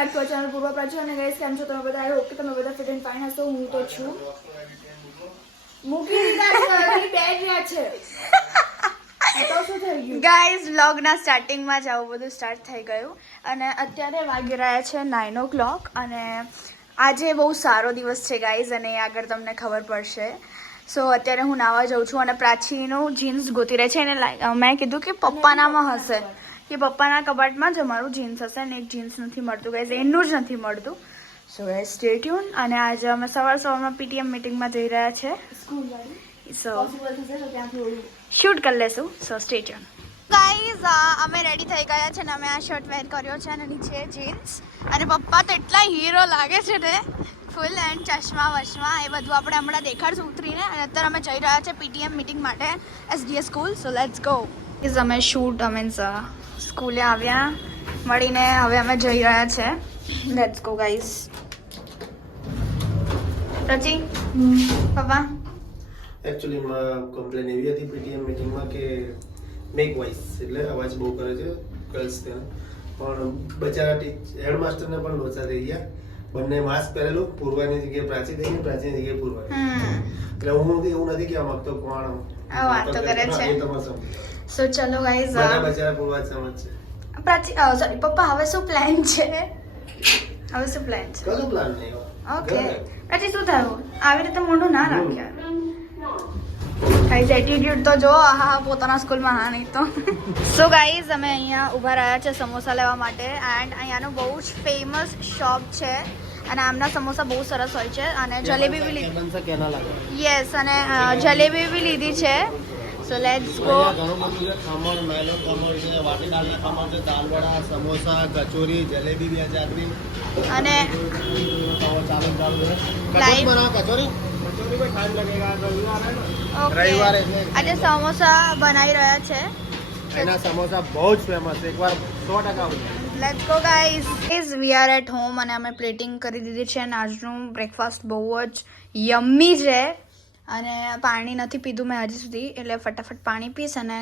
Back to channel પૂર્વ પ્રાચી અને guys કેમ છો તમે બધા? આઈ હોપ કે તમે બધા ફિટ એન્ડ ફાઇન હશો. હું તો છું. મૂકી દીધા છે બેડ રહ્યા છે. તો શું થઈ ગયું ગાઈસ? વ્લોગના સ્ટાર્ટિંગમાં જ આવું બધું સ્ટાર્ટ થઈ ગયું અને અત્યારે વાગી રહ્યા છે 9 o'clock અને આજે બહુ સારો દિવસ છે ગાઈઝ અને આગળ તમને ખબર પડશે. સો અત્યારે હું નાવા જાઉં છું અને પ્રાચીનું જીન્સ ગોતી રહે છે અને મેં કીધું કે પપ્પાનામાં હશે કે પપ્પાના કબાટમાં જ અમારું જીન્સ હશે અને એક જીન્સ નથી મળતું ગાઈઝ, એનું જ નથી મળતું. સો ગાઈઝ સ્ટે ટ્યુન. અને આજે અમે સવારમાં પીટીએમ મીટિંગમાં જઈ રહ્યા છે. સો શૂટ કરી લેશું. સો સ્ટે ટ્યુન. ગાઈઝ અમે રેડી થઈ ગયા છે ને અમે આ શર્ટ વેર કર્યો છે અને નીચે જીન્સ અને પપ્પા તો એટલા હીરો લાગે છે ને, ફૂલ એન્ડ ચશ્મા વશમા એ બધું આપણે હમણાં દેખાડશું ઉતરીને. અને અત્યારે અમે જઈ રહ્યા છે પીટીએમ મીટિંગ માટે SDS school. So let's go. અમે શૂટ મીન્સ સ્કૂલે આવ્યા મળીને હવે અમે જઈ રહ્યા છે. Let's go guys. રચી પપ્પા એકચ્યુઅલી કમ્પ્લેન એવી હતી પીટીએમ મીટિંગમાં કે મેક વોઇસ એટલે અવાજ બહુ કરે છે ગર્લ્સ ત્યાં, પણ બચારા હેડમાસ્ટરને પણ લોચા થઈ ગયા. બંને માસ્ક પહેરેલું, પૂર્વાની જગ્યાએ પ્રાચી થઈ ગઈ, પ્રાચીની જગ્યાએ પૂર્વા. એટલે હું એવું નથી કે આમ તો કોણ વાત તો કરે છે. સો ચલો ગાઈઝ, બચારા પૂર્વા સમજ છે. પ્રાચી સોરી પપ્પા, હવે શું પ્લાન છે? હવે શું પ્લાન છે? કયો પ્લાન નહીં? ઓકે પ્રાચી શું થયું? આવી રીતે મોઢું ના રાખ્યા. ગાઈઝ એટીટ્યુડ તો જો હા પોતાના સ્કૂલમાં હા નહીં તો. સો ગાઈઝ અમે અહીંયા ઊભા રહ્યા છે સમોસા લેવા માટે એન્ડ અહીંયાનું બહુ જ ફેમસ શોપ છે અને આમના સમોસા બહુ સરસ હોય છે અને જલેબી બી લીધી. યસ, અને જલેબી બી લીધી છે. So let's go. ઘણું બધું છે, ખમણ, મેલો ખમણ છે, વાટી દાળના ખમણ છે, દાલ વડા, સમોસા, કચોરી, જલેબી બી જાતની અને ચાલુ લાઈવ કચોરી રવિવારે આજે સમોસા બનાવી રહ્યા છે. એના સમોસા બહુ જ ફેમસ છે, એકવાર 100% let's go guys. We are at home અને અમે પ્લેટિંગ કરી દીધી છે અને આજનું બ્રેકફાસ્ટ બહુ જ યમ્મી છે અને પાણી નથી પીધું મેં હજી સુધી, એટલે ફટાફટ પાણી પીશ અને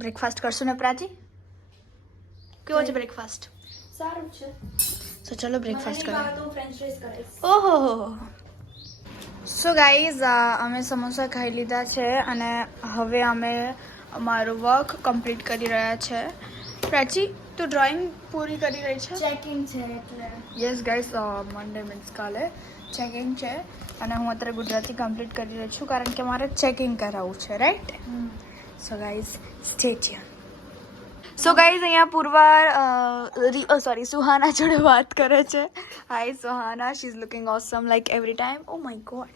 બ્રેકફાસ્ટ કરશું ને. પ્રાચી કેવો છે બ્રેકફાસ્ટ? સારું છે. સો ચલો બ્રેકફાસ્ટ કરીએ. તો ફ્રેન્ચ ફ્રાઈઝ કરીશ. ઓહો સો ગાઈઝ અમે સમોસા ખાઈ લીધા છે અને હવે અમે અમારું વર્ક કમ્પ્લીટ કરી રહ્યા છે. પ્રાચી તું ડ્રોઈંગ પૂરી કરી રહી છે? ચેકિંગ છે એટલે. યસ ગાઈઝ, મંડે મીન્સ કાલે ચેકિંગ છે અને હું અત્યારે ગુજરાતી કમ્પ્લીટ કરી રહી છું કારણ કે મારે ચેકિંગ કરાવવું છે, right? So guys stay tune. So guys અહીંયા પૂર્વા સોરી સુહાના જોડે વાત કરે છે. Hi Suhana, she is looking awesome like every time. Oh my god,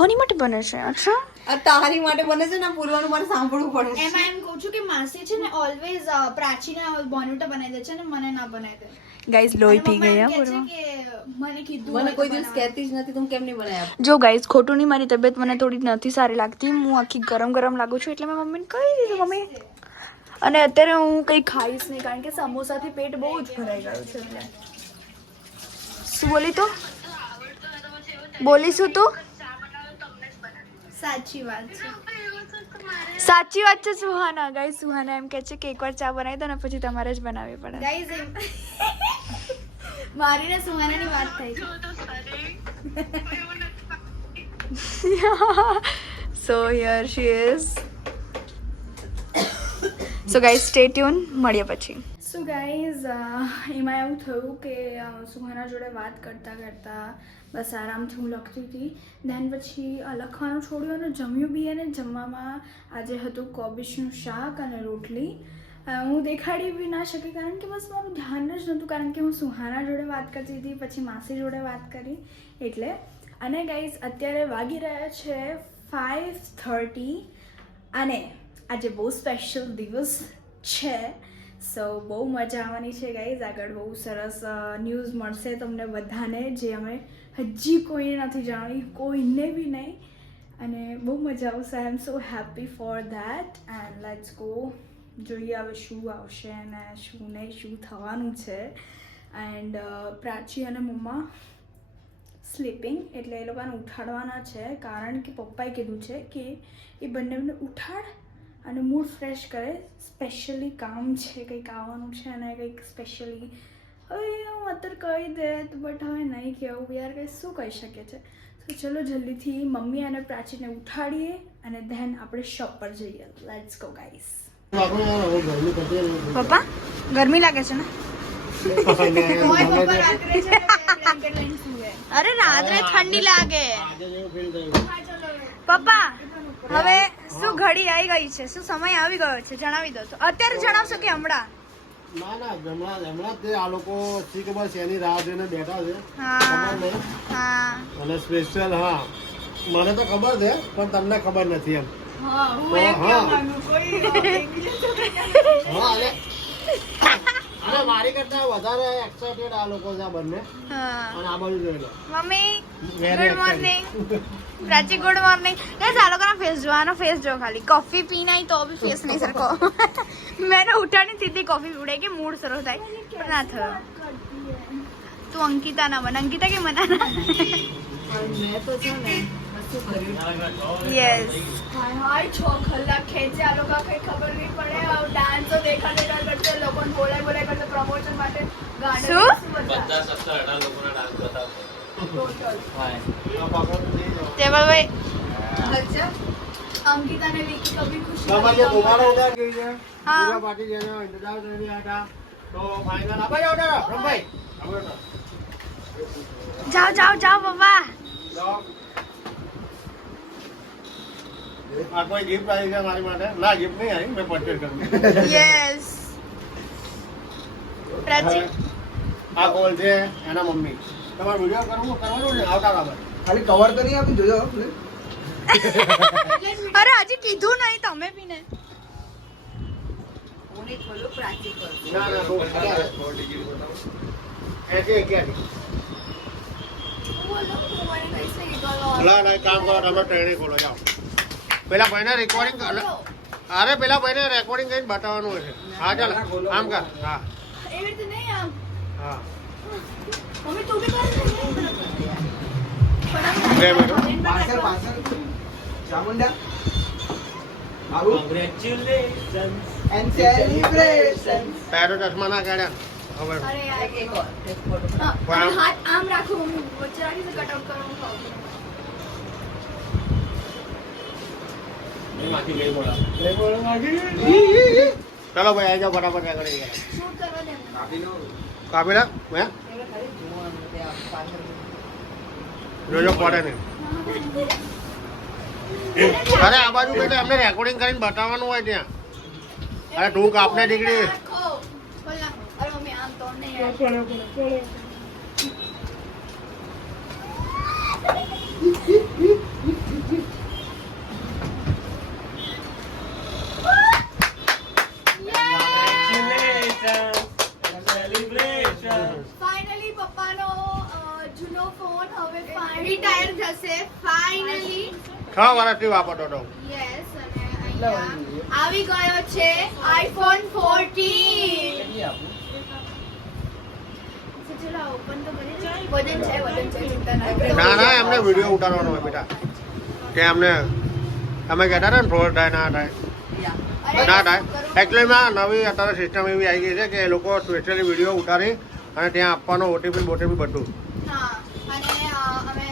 કોની માટે બને છે? અચ્છા આ તારી માટે બને છે ને, પૂરવાનું મારે સાંભળવું પડે છે. એમાં એમ કહું છું કે માસી છે ને ઓલવેઝ પ્રાચીને બોનેટા બનાવી દે છે ને મને ના બનાવી દે. ગાઈઝ લોહી પી ગયા કે પૂર્વા. છે કે મને કીધું મને હોય કોઈ તો દિવસ કહેતી જ નથી તું કેમ નહીં બનાવ્યા. જો ગાઈઝ ખોટું નહીં, મારી તબિયત મને થોડી નથી સારી લાગતી, હું આખી ગરમ લાગુ છું એટલે મેં મમ્મીને કહી દીધું મમ્મી. અને અત્યારે હું કંઈ ખાઈશ નહીં કારણ કે સમોસાથી પેટ બહુ જ ભરાઈ ગયું છે. એટલે શું બોલી તું? બોલીશું તું? સાચી વાત છે. સાચી વાત છે સુહાના. ગાઈઝ સુહાના એમ કહે છે કે એકવાર ચા બનાવી દો ને પછી તમારે જ બનાવવી પડે. ગાઈઝ મારી ને સુહાનાની વાત થઈ છે. So here she is. So guys stay tune, મળીએ પછી. સો ગાઈઝ એમાં એવું થયું કે સુહાના જોડે વાત કરતાં બસ આરામથી હું લખતી હતી. દેન પછી લખવાનું છોડ્યું અને જમ્યું બી. અને જમવામાં આજે હતું કોબીજનું શાક અને રોટલી. હું દેખાડી બી ના શકી કારણ કે બસ મારું ધ્યાન જ નહોતું કારણ કે હું સુહાના જોડે વાત કરતી હતી, પછી માસી જોડે વાત કરી એટલે. અને ગાઈઝ અત્યારે વાગી રહ્યા છે 5:30 અને આજે બહુ સ્પેશિયલ દિવસ છે. સો બહુ મજા આવવાની છે ગાઈઝ. આગળ બહુ સરસ ન્યૂઝ મળશે તમને બધાને જે અમે હજી કોઈને નથી જાણી, કોઈને બી નહીં. અને બહુ મજા આવશે. I am so happy for that and let's go. જોઈએ હવે શું આવશે અને શું નહીં, શું થવાનું છે. એન્ડ પ્રાચી અને મમ્મા સ્લીપિંગ એટલે એ લોકોને ઉઠાડવાના છે કારણ કે પપ્પાએ કીધું છે કે એ બંનેને ઉઠાડ અને મૂડ ફ્રેશ કરે. સ્પેશિયલી કામ છે, કંઈક આવવાનું છે અને કંઈક સ્પેશિયલી હવે હું અત્યારે કહી દે બટ હવે નહીં કહેવું યાર કંઈ શું કહી શકે છે. તો ચલો જલ્દીથી મમ્મી અને પ્રાચીને ઉઠાડીએ અને ધેન આપણે શોપ પર જઈએ. Let's go guys. પપ્પા ગરમી લાગે છે ને? અરે રાત્રે ઠંડી લાગે. પપ્પા હવે શું ઘડી આવી ગઈ છે, શું સમય આવી ગયો છે જણાવી દો તો. અત્યારે જણાવશો કે હમણાં? ના હમણાં તે આ લોકો શી ખબર છે એની રાહ જોઈને બેઠા છે. હા ખબર નહીં. હા અને સ્પેશિયલ હા મને તો ખબર છે પણ તમને ખબર નથી એમ. હા હું એ કહેવા માંગુ કોઈ અને મારી કરતા વધારે એક્સાઇટેડ આ લોકો છે આ બંને. હા અને આ બાજુ જોઈ લો. Mummy Very good morning. Prachi good morning. Guys આ લોકોના ફેસ જો, આનો ફેસ જો ખાલી. कॉफी पीना ही तो अभी फेस नहीं सरको. मैंने उठानी थी कॉफी पीने के मूड सरो થાય પણ ના થયો. તું અંકિતા ના બન, અંકિતા કે મનાના. મેં તો છે ને શું કર્યું યસ હાય 6 કલાક ખેંચે આ લોકો કઈ ખબર નહીં પડે. ડાન્સ તો દેખા કરશે, લોકોને બોલાય કરશે પ્રમોશન માટે. શું? ટેબલભાઈ અચ્છા અંકિતા ને વિકી કભી ખુશી તમારે જે તમારો ઓર્ડર ગઈ છે હા. પૂરા પાર્ટી જેનો ઇંતજાર કરી રહ્યા હતા તો ફાઇનલ આપા જાવ ઓર્ડર રમભાઈ જાઓ જાઓ જાઓ પપ્પા. આ કોઈ ગિફ્ટ આવી છે મારી માટે? ના ગિફ્ટ નહીં આવી, મેં પરચેસ કર્યું. યસ પ્રાચી આ કોલ છે એના મમ્મી. તમારે વિડીયો કરવાનું ને આવતા કામ ખાલી કવર કરી આપી જોજો. અરે હજી કીધું નહીં તમે બી ને. હું નહીં ખોલું પ્રાચી કરું ના ના બહુ એસી ક્યાં ના ના કામ કરો તમે ટ્રેનિંગ ખોલો જાઓ. પેલા ભાઈને રેકોર્ડિંગ અરે પેલા ભાઈને રેકોર્ડિંગ કરીને બતાવવાનું હોય છે. હા ચાલ આમ કર. હા એવી રીતે નહીં આમ હા મમ્મી તું બી કર બે મિનિટ. પાછળ ચામુંડા બાબુ એન્ડ સેલિબ્રેશન. તારો ચશ્મા ના કાઢ્યા હવે અરે યાર એક વાર એક ફોટો હા, હાથ આમ રાખો મમ્મી વચ્ચે રાખીને કટ આઉટ કરવાનું ખાવ. ચલો ભાઈ આવી જાઓ ફટાફટ આગળ આવી ગયા. શૂટ કરવા દે મને. કાપી લા હે એટલે ખાલી જોવાનું ત્યાં પાછળ જોજો પડે નહીં. અરે આ બાજુ બેટા અમને રેકોર્ડિંગ કરીને બતાવવાનું હોય ત્યાં. અરે તું કાપને દીકરી. રાખો. ખોલ નાખો. અરે મમ્મી આમ તો નહીં યાર. ફાઇનલી પપ્પાનો જૂનો ફોન હવે રિટાયર જશે ફાઇનલી. 6 વર્ષથી વાપરતો હતો. યસ અને અહીંયા આવી ગયો છે આઈફોન 14. ચલો ઓપન તો કરી દે. વજન છે ચિંતા ના કરો. ના ના એમને વિડીયો ઉતારવાનો હોય બેટા. કે અમને અમે કહેતા હતા ને ફ્રોડ થાય ના થાય અરે ના થાય. એકચ્યુઅલીમાં નવી અત્યારે સિસ્ટમ એવી આવી ગઈ છે કે એ લોકો સ્પેશિયલી વિડીયો ઉતારી અને ત્યાં આપવાનો ઓટીપી બોટીપી બધું. હા અને અમે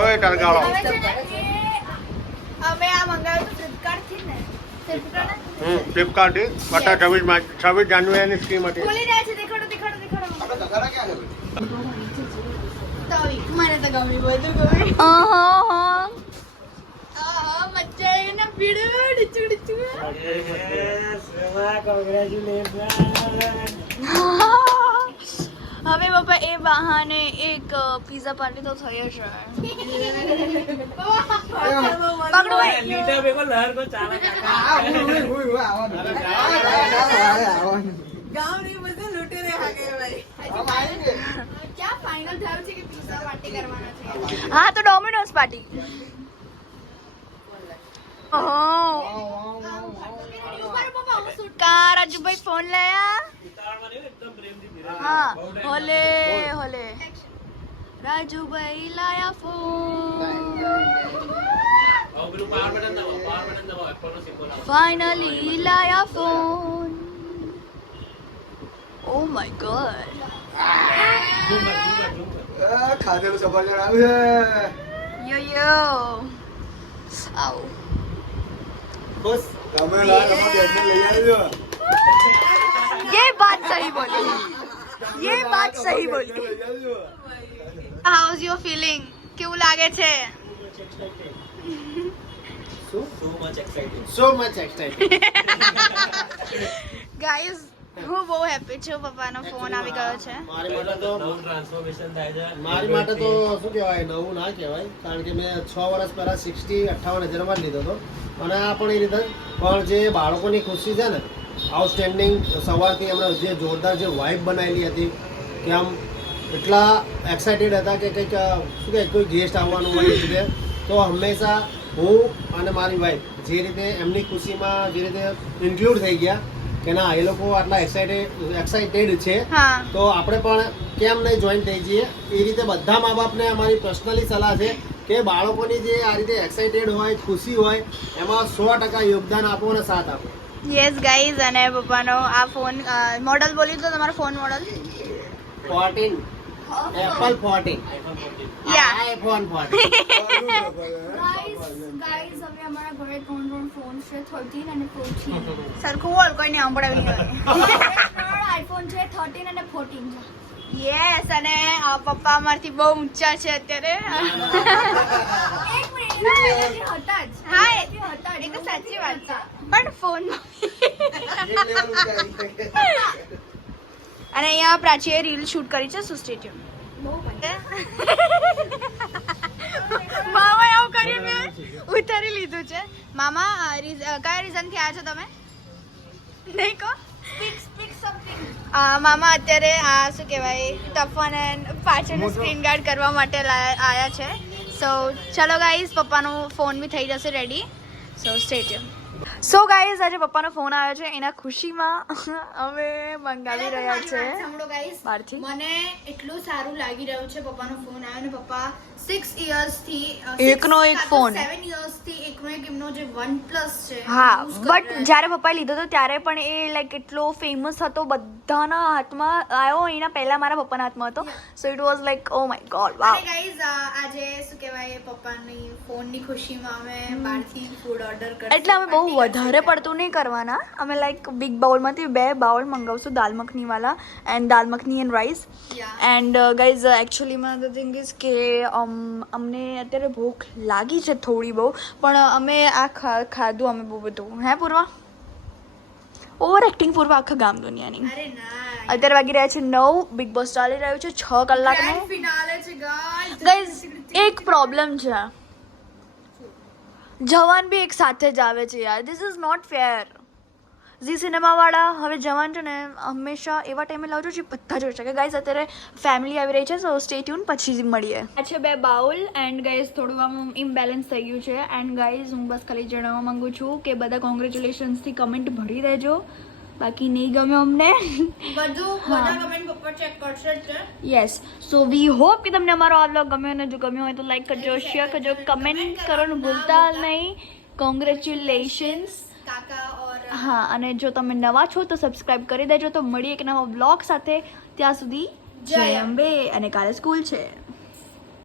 ઓય ટરગાળો. હવે છે ને એ અમે આ મંગાવ્યું તો ફ્લિપકાર્ટ થી ને ફ્લિપકાર્ટથી બટા 26 જાન્યુઆરીની સ્કીમ હતી. ખોલી રહ્યા છે. દેખાડો આપણે તગારા ક્યાં છે? તવી મને તો ગમી બધું ગમી. અહં. મચ્ચા એને પીડ્યું ડીચું હવે પપ્પા એ બહાને એક પિઝા પાર્ટી તો થઈ જ જાય. પકડો ભાઈ. આવવાનું. ગામ ની બધું લૂંટી રહ્યા કે ભાઈ ક્યાં ફાઇનલ થયું છે કે પિઝા પાર્ટી કરવાના છે. હા તો ડોમિનોઝ પાર્ટી. ઓહો કા રાજુભાઈ ફોન લાયા. હા હોલે હોલે રાજુભાઈ લાયા ફોન. ફાઇનલી લાયા ફોન. ઓ માય ગોડ સાથેનું સફરજન આવ્યું છે. યો આવ બસ તમે લા તમારા બેનને લઈ આવજો. ये बात सही बोली, ये बात सही बोली. લઈ આવજો. How's your feeling? કેવું લાગે છે? So much excited. ગાઈઝ હું બહુ હેપી છું, પપ્પાનો ફોન આવી ગયો છે. મારી માટે તો શું કહેવાય, નવું ના કહેવાય, કારણ કે મેં 6 વર્ષ પહેલા 58,000 લીધો હતો. અને આ પણ એ રીતે પણ જે બાળકોની ખુશી છે ને, આઉટસ્ટેન્ડિંગ. સવારથી એમણે જે જોરદાર જે વાઇબ બનાવેલી હતી કે આમ એટલા એક્સાઇટેડ હતા કે કંઈક શું કહે કોઈ ગેસ્ટ આવવાનું હોય એ રીતે. તો હંમેશા હું અને મારી વાઇફ જે રીતે એમની ખુશીમાં જે રીતે ઇન્ક્લુડ થઈ ગયા કે ના એ લોકો આટલા એક્સાઇટેડ છે, હા તો આપણે પણ કેમ નહીં જોઈન થઈ જઈએ. એ રીતે બધા મા બાપને અમારી પર્સનલી સલાહ છે કે બાળકોની જે આ રીતે એક્સાઇટેડ હોય, ખુશી હોય, એમાં 100% યોગદાન આપો અને સાથ આપો. યસ ગાઈઝ, અને પપ્પાનો આ ફોન મોડલ બોલ્યું તો તમારો ફોન મોડલ 14 એપલ 14 યા આઈફોન 14. ગાઈઝ હવે અમારા ઘરે ત્રણ ફોન છે, 13 અને 14. સરખું બોલ, કોઈને સાંભળાવી નહીં હોય. ત્રણ આઈફોન છે, 13 અને 14 છે. યસ, અને પપ્પા અમારથી બહુ ઊંચા છે અત્યારે. એક મિનિટ, એનાથી હતા જ. હા એનાથી હતા જ. એ તો સાચી વાત છે, પણ ફોન એક લેવલ ઊંચા આવી શકે. અને અહીંયા પ્રાચીએ રીલ શૂટ કરી છે. સો સ્ટે ટ્યુન. બહુ મજા. મામા એવું કર્યું, મેં ઉતારી લીધું છે. મામા કયા રીઝન થી આવ્યા છો તમે? નહીં કહો. Speak something. મામા અત્યારે આ શું કહેવાય ટફન એન્ડ પાછળનું સ્ક્રીન ગાર્ડ કરવા માટે આવ્યા છે. સો ચલો ગાઈઝ, પપ્પાનો ફોન બી થઈ જશે રેડી. સો સ્ટે ટ્યુન. સો ગાઈઝ, આજે પપ્પાનો ફોન આવ્યો છે, એના ખુશીમાં અમે મંગાવી રહ્યા છે સાંભળો ગાઈસ, બહારથી. મને એટલું સારું લાગી રહ્યું છે પપ્પાનો ફોન આવ્યો ને પપ્પા 6 ઇયર્સથી એકનો એક ફોન. 7 ઇયર્સથી એકનો એક એમનો જે OnePlus છે હા, use કરી બટ રહ્યા જ્યારે પપ્પાએ લીધો હતો ત્યારે પણ એ લાઈક એટલો ફેમસ હતો, બધાના હાથમાં આવ્યો. એના પહેલા મારા પપ્પાના હાથમાં હતો. So it was like O my God, છે. વાવ. અને ગાઈસ આજે શું કહેવાય પપ્પાની ફોનની ખુશીમાં અમે બહારથી ફૂડ ઓર્ડર કરી. એટલે અમે બહુ વધારે પડતું નહીં કરવાના. અમે લાઈક બિગ બાઉલમાંથી 2 બાઉલ મંગાવશું, દાલ મખની વાલા and dal makhani and rice. And guys એકચ્યુઅલીમાં ધ થિંગ ઇઝ કે અમને અત્યારે ભૂખ લાગી છે થોડી બહુ, પણ અમે આ ખાધું અમે બહુ બધું. હે પૂર્વા? ઓવર એક્ટિંગ પૂર્વા આખા ગામ દુનિયાની. અરે ના, અત્યારે વાગી રહ્યા છે 9. બિગ બોસ ચાલી રહ્યું છે 6 કલાકનું. ગ્રેન્ડ ફિનાલે છે ગાઈસ. ગાઈઝ એક પ્રોબ્લેમ છે, જવાન બી એક સાથે જ આવે છે યાર. This is not fair. Zee સિનેમાવાળા હવે જવાન છે ને હંમેશા એવા ટાઈમે લાવજો જે બધા જોઈ શકે. ગાઈઝ અત્યારે ફેમિલી આવી રહી છે, સો સ્ટે ટ્યુન, પછી જ મળીએ. આ છે 2 બાઉલ એન્ડ ગાઈઝ થોડું આમ ઇમ્બેલેન્સ થઈ ગયું છે. એન્ડ ગાઈઝ હું બસ ખાલી જણાવવા માંગુ છું કે બધા કોંગ્રેચ્યુલેશન્સથી કમેન્ટ ભરી દેજો, બાકી નહીં ગમે અમને. બધા કમેન્ટ પપ્પા ચેક કરશે જ છે. યસ, સો વી હોપ કે તમને અમારો આ વ્લોગ ગમ્યો, અને જો ગમ્યો હોય તો લાઈક કરજો, શેર કરજો, કમેન્ટ કરવાનું ભૂલતા નહીં. કોંગ્રેચ્યુલેશન્સ કાકા ઓર હા, અને જો તમે નવા છો તો સબસ્ક્રાઇબ કરી દેજો. તો મળીએ એક નવા વ્લોગ સાથે. ત્યાં સુધી જય અંબે, અને કાલે સ્કૂલ છે.